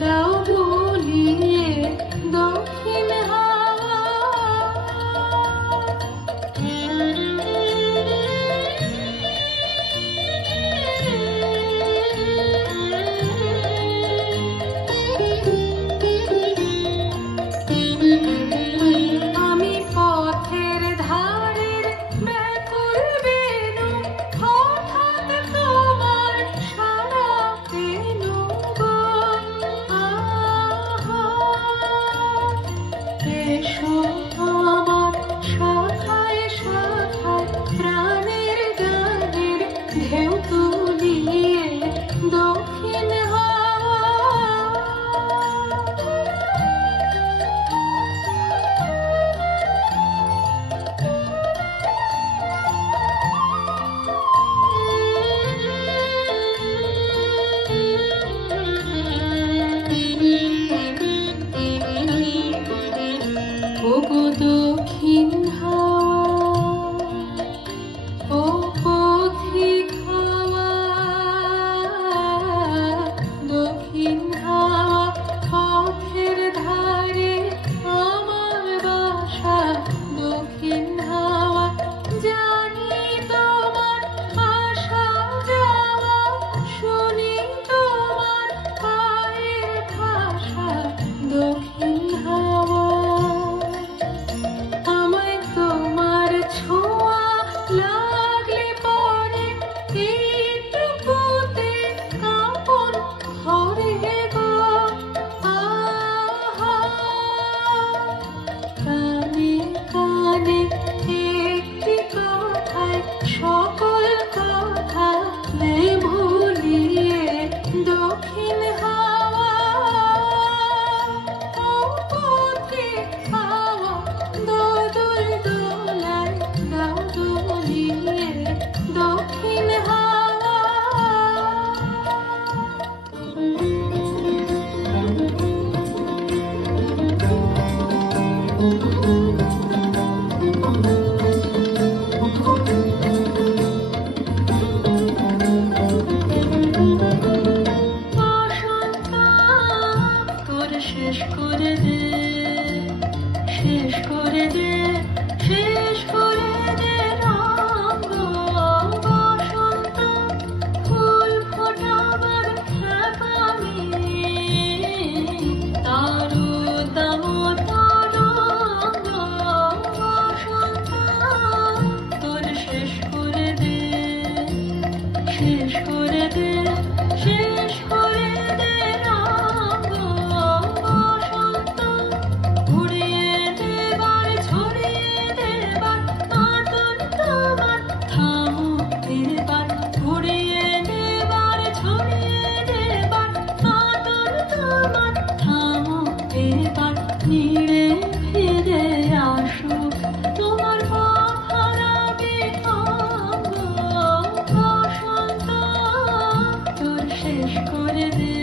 দাও বলিয়ে দক্ষিণ হাওয়া। আমি পথের ধারের ব্যাকুল বেনু, হঠাৎ তোমার সাড়া পেনু গো। আহা, এসো আমার শাখায় শাখায় প্রাণের গানের ঢেউ তুলিয়ে দক্ষিণ হাওয়া। ওগো দক্ষিণ হাওয়া, ও পথিক হাওয়া, দক্ষিণ হাওয়া পথের ধারে আমার বাসা। দক্ষিণ হাওয়া জানি তোমার আসা যাওয়া, শুনি তোমার পায়ের ঠাসা। দক্ষিণ হাওয়া আমায় তোমার ছোঁয়া লাগলে পরে এইটুকুতে কাঁপন ধরে গো। আহা, কানে কানে একটি কথায় সকল কথা নেই ভুলিয়ে দক্ষিণ হাওয়া। ও পথিক হাওয়া, দোদুল দোলায় দাও দুলিয়ে দক্ষিণ হাওয়া। বসন্ত তোর শেষ করে দে, শেষ করে দে, শেষ করে দে রঙ। বসন্ত ফুল ফোটাবার ঠেকামি, তারু দাম তরঙ্গ। বসন্ত তোর শেষ করে দে, শেষ করে দে, শেষ করে দে রঙ। বসন্ত উড়িয়ে দেবার, ছড়িয়ে দেবার আতর তোমার থামো এবার। উড়িয়ে দেবার, ছড়িয়ে দেবার আতর তোমার থামো এবার। নিড়ে ফিরে আসুক তোমার মহারাবে অঙ্গ। বসন্ত তোর শেষ করে দে,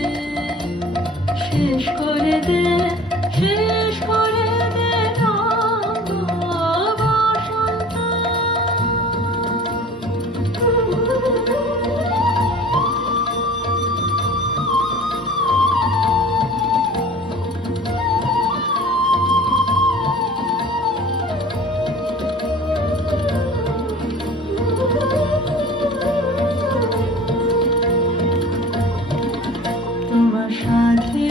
শেষ করে দে, শেষ করে দে রঙ। বসন্ত তোমার সাথে